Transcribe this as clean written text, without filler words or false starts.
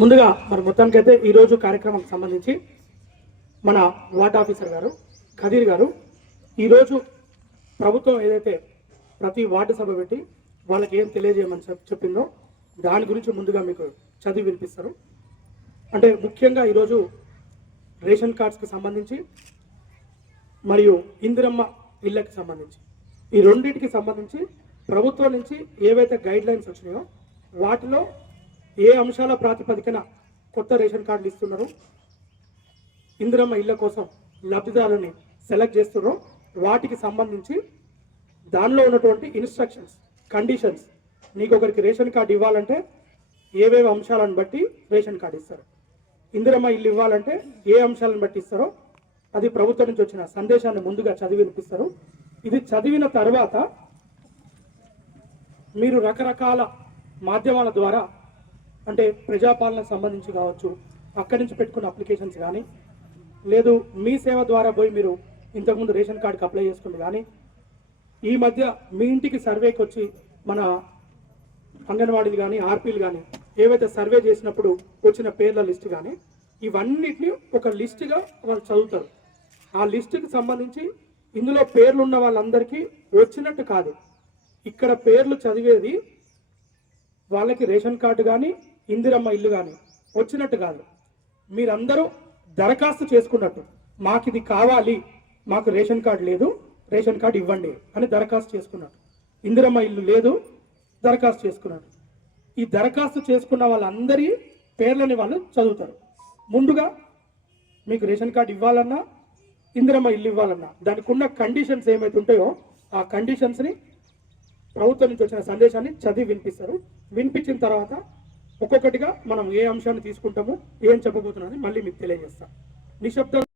ముందుగా మరి మొత్తానికైతే ఈరోజు కార్యక్రమానికి సంబంధించి మన వార్డ్ ఆఫీసర్ గారు ఖదీర్ గారు ఈరోజు ప్రభుత్వం ఏదైతే ప్రతి వార్డు సభ పెట్టి వాళ్ళకి ఏం తెలియజేయమని చెప్పిందో దాని గురించి ముందుగా మీకు చదివి వినిపిస్తారు. అంటే ముఖ్యంగా ఈరోజు రేషన్ కార్డ్స్కి సంబంధించి మరియు ఇందిరమ్మ ఇళ్ళకి సంబంధించి ఈ రెండింటికి సంబంధించి ప్రభుత్వం నుంచి ఏవైతే గైడ్ లైన్స్ వచ్చినాయో వాటిలో ఏ అంశాల ప్రాతిపదికన కొత్త రేషన్ కార్డులు ఇస్తున్నారో, ఇందిరమ్మ ఇళ్ళ కోసం లబ్ధిదారులని సెలెక్ట్ చేస్తున్నారో వాటికి సంబంధించి దానిలో ఉన్నటువంటి ఇన్స్ట్రక్షన్స్, కండిషన్స్, నీకు ఒకరికి రేషన్ కార్డు ఇవ్వాలంటే ఏవేవి అంశాలను బట్టి రేషన్ కార్డు ఇస్తారు, ఇందిరమ్మ ఇల్లు ఇవ్వాలంటే ఏ అంశాలను బట్టి ఇస్తారో అది ప్రభుత్వం నుంచి వచ్చిన సందేశాన్ని ముందుగా చదివి వినిపిస్తారు. ఇది చదివిన తర్వాత మీరు రకరకాల మాధ్యమాల ద్వారా అంటే ప్రజాపాలనకు సంబంధించి కావచ్చు, అక్కడి నుంచి పెట్టుకున్న అప్లికేషన్స్ కానీ, లేదు మీ సేవ ద్వారా పోయి మీరు ఇంతకుముందు రేషన్ కార్డుకి అప్లై చేసుకుంది కానీ, ఈ మధ్య మీ ఇంటికి సర్వేకి వచ్చి మన అంగన్వాడీలు కానీ ఆర్పీలు కానీ ఏవైతే సర్వే చేసినప్పుడు వచ్చిన పేర్ల లిస్ట్ కానీ ఇవన్నిటిని ఒక లిస్టుగా వాళ్ళు చదువుతారు. ఆ లిస్టుకి సంబంధించి ఇందులో పేర్లు ఉన్న వాళ్ళందరికీ వచ్చినట్టు కాదు, ఇక్కడ పేర్లు చదివేది వాళ్ళకి రేషన్ కార్డు కానీ ఇందిరమ్మ ఇల్లు కానీ వచ్చినట్టు కాదు, మీరందరూ దరఖాస్తు చేసుకున్నట్టు, మాకు ఇది కావాలి, మాకు రేషన్ కార్డు లేదు, రేషన్ కార్డు ఇవ్వండి అని దరఖాస్తు చేసుకున్నట్టు, ఇందిరమ్మ ఇల్లు లేదు దరఖాస్తు చేసుకున్నట్టు. ఈ దరఖాస్తు చేసుకున్న వాళ్ళందరి పేర్లని వాళ్ళు చదువుతారు. ముందుగా మీకు రేషన్ కార్డు ఇవ్వాలన్నా ఇందిరమ్మ ఇల్లు ఇవ్వాలన్నా దానికి ఉన్న కండిషన్స్ ఏమైతే ఉంటాయో ఆ కండిషన్స్ని ప్రభుత్వం నుంచి వచ్చిన సందేశాన్ని చదివి వినిపిస్తారు. వినిపించిన తర్వాత ఒక్కొక్కటిగా మనం ఏ అంశాన్ని తీసుకుంటామో ఏం చెప్పబోతున్నామని మళ్ళీ మీకు తెలియజేస్తాం. నిశ్శబ్దం